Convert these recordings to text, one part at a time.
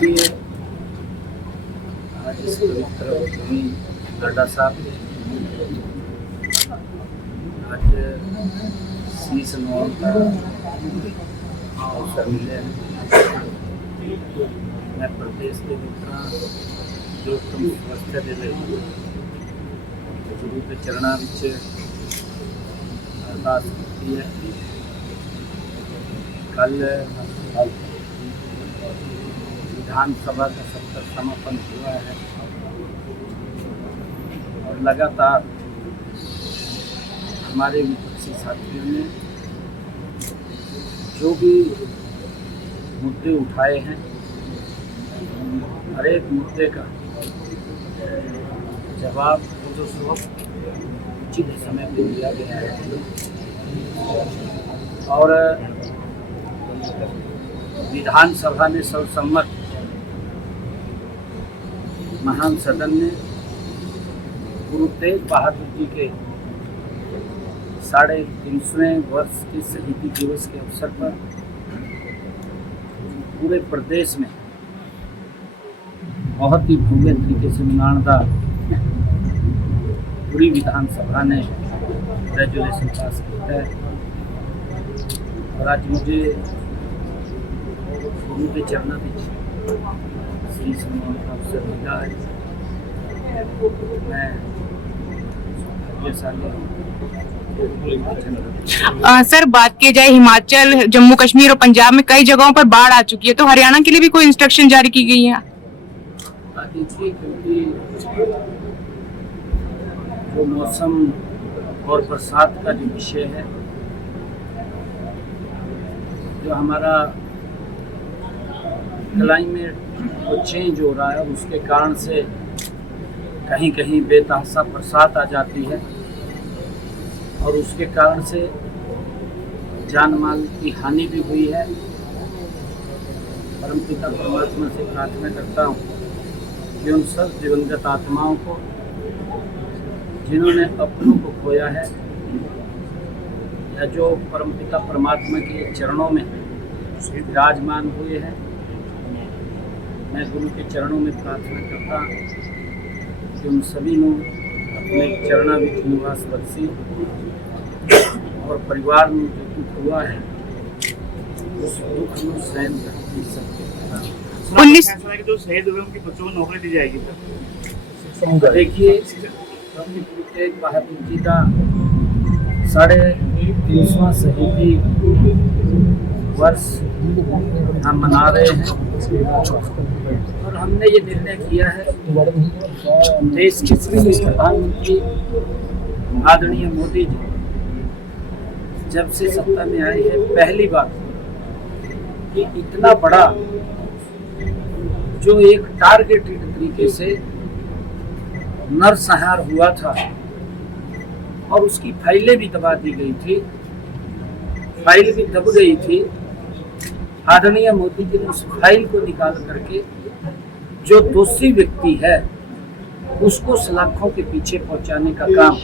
देखिए, आज इस पवित्र भूमि नाडा साहब के आज शीश नवान का अवसर मिले हैं। मैं प्रदेश के मित्रा जो तुम स्वस्थ दे गुरु के चरणा विच अरदास की है। कल विधानसभा का सत्र समापन हुआ है और लगातार हमारे विपक्षी साथियों ने जो भी मुद्दे उठाए हैं, हर एक मुद्दे का जवाब उचित समय पर दिया गया है और विधानसभा ने सर्वसम्मत महान सदन ने गुरु तेग बहादुर जी के 350वें वर्ष के शहीदी दिवस के अवसर पर पूरे प्रदेश में बहुत ही भव्य तरीके से नालंदा पूरी विधानसभा ने रेजोल्यूशन पास किया है और आज मुझे गुरु के चरणों में शीश नवाने का अवसर मिला है। मैं भाग्यशाली हूँ। सर, बात की जाए हिमाचल, जम्मू कश्मीर और पंजाब में कई जगहों पर बाढ़ आ चुकी है, तो हरियाणा के लिए भी कोई इंस्ट्रक्शन जारी की गई है? देखिए, क्योंकि जो मौसम और बरसात का जो विषय है, जो हमारा क्लाइमेट वो चेंज हो रहा है, उसके कारण से कहीं कहीं बेतहाशा बरसात आ जाती है और उसके कारण से जान माल की हानि भी हुई है। परमपिता परमात्मा से प्रार्थना करता हूँ कि उन सब दिवंगत आत्माओं को जिन्होंने अपनों को खोया है या जो परमपिता परमात्मा के चरणों में विराजमान हुए हैं, मैं गुरु के चरणों में प्रार्थना करता कि उन सभी ने अपने चरणावित निवास बख्शी और परिवार में जो दुख हुआ है उस दुख में सहन कर सकते। 19 जो शहीद हुए उनके बच्चों को नौकरी दी जाएगी। देखिए, गुरु तेग बहादुर जी का 350वां शहीदी वर्ष हम मना रहे हैं और हमने ये निर्णय किया है, देश के प्रधानमंत्री आदरणीय मोदी जी जब से सत्ता में आए हैं, पहली बार कि इतना बड़ा जो एक टारगेटेड तरीके से नरसंहार हुआ था और उसकी फाइलें भी दबा दी गई थी, फाइल भी दब गई थी। आदरणीय मोदी जी ने उस फाइल को निकाल करके जो दोषी व्यक्ति है उसको सलाखों के पीछे पहुंचाने का काम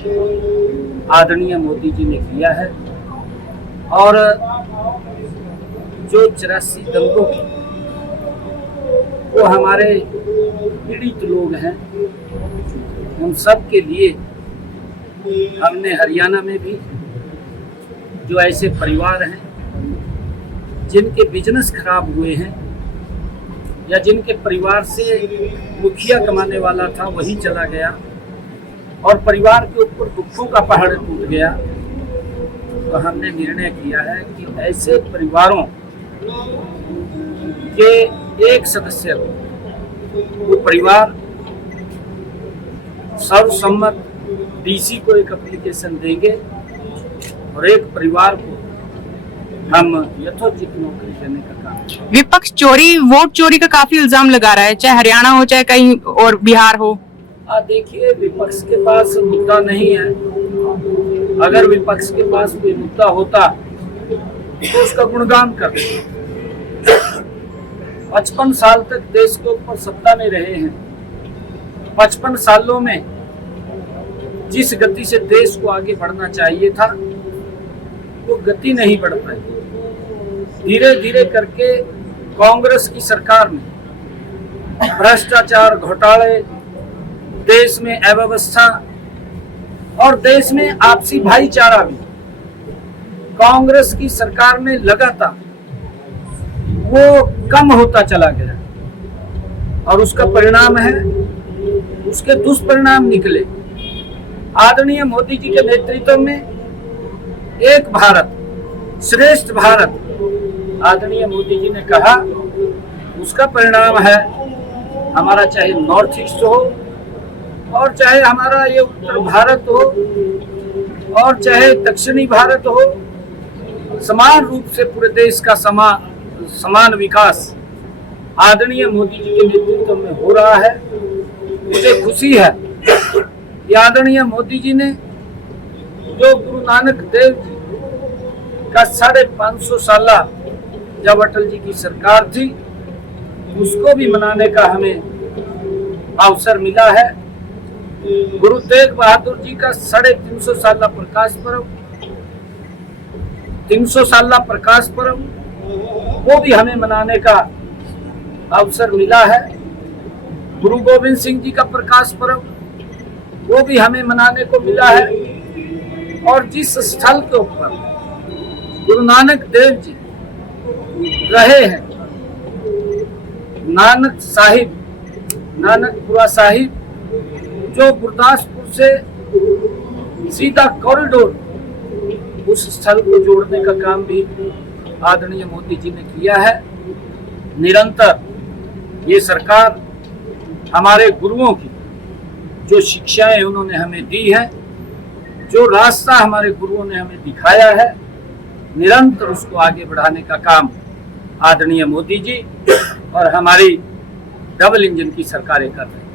आदरणीय मोदी जी ने किया है और जो 84 दंगों की वो हमारे पीड़ित लोग हैं, उन सब के लिए हमने हरियाणा में भी जो ऐसे परिवार हैं जिनके बिजनेस खराब हुए हैं या जिनके परिवार से मुखिया कमाने वाला था वही चला गया और परिवार के ऊपर दुखों का पहाड़ टूट गया, तो हमने निर्णय किया है कि ऐसे परिवारों के एक सदस्य वो परिवार सर्वसम्मत डीसी को एक एप्लीकेशन देंगे और एक परिवार को हम यथोचित नौकरी देने का काम। विपक्ष वोट चोरी का काफी इल्जाम लगा रहा है, चाहे हरियाणा हो चाहे कहीं और बिहार हो। देखिए, विपक्ष के पास मुद्दा नहीं है। अगर विपक्ष के पास कोई मुद्दा होता तो उसका गुणगान कर देते। 55 साल तक देश के ऊपर सत्ता में रहे हैं। 55 सालों में जिस गति से देश को आगे बढ़ना चाहिए था वो गति नहीं बढ़ पाई। धीरे धीरे करके कांग्रेस की सरकार ने भ्रष्टाचार, घोटाले, देश में अव्यवस्था और देश में आपसी भाईचारा भी कांग्रेस की सरकार में लगातार वो कम होता चला गया और उसका परिणाम है, उसके दुष्परिणाम निकले। आदरणीय मोदी जी के नेतृत्व में एक भारत श्रेष्ठ भारत आदरणीय मोदी जी ने कहा, उसका परिणाम है हमारा चाहे नॉर्थ ईस्ट हो और चाहे हमारा ये उत्तर भारत हो और चाहे दक्षिणी भारत हो, समान रूप से पूरे देश का समान विकास आदरणीय मोदी जी के नेतृत्व में हो रहा है। मुझे खुशी है कि आदरणीय मोदी जी ने जो गुरु नानक देव जी का 550 साला जब अटल जी की सरकार थी, उसको भी मनाने का हमें अवसर मिला है। गुरु तेग बहादुर जी का 350 साला प्रकाश पर्व, 300 साला प्रकाश पर्व, वो भी हमें मनाने का अवसर मिला है। गुरु गोविंद सिंह जी का प्रकाश पर्व, वो भी हमें मनाने को मिला है। और जिस स्थल के ऊपर गुरु नानक देव जी रहे हैं, नानक साहिब, नानकपुरा साहिब, जो गुरदासपुर से सीधा कॉरिडोर, उस स्थल को जोड़ने का काम भी आदरणीय मोदी जी ने किया है। निरंतर ये सरकार हमारे गुरुओं की जो शिक्षाएं उन्होंने हमें दी है, जो रास्ता हमारे गुरुओं ने हमें दिखाया है, निरंतर उसको आगे बढ़ाने का काम आदरणीय मोदी जी और हमारी डबल इंजन की सरकारें कर रही हैं।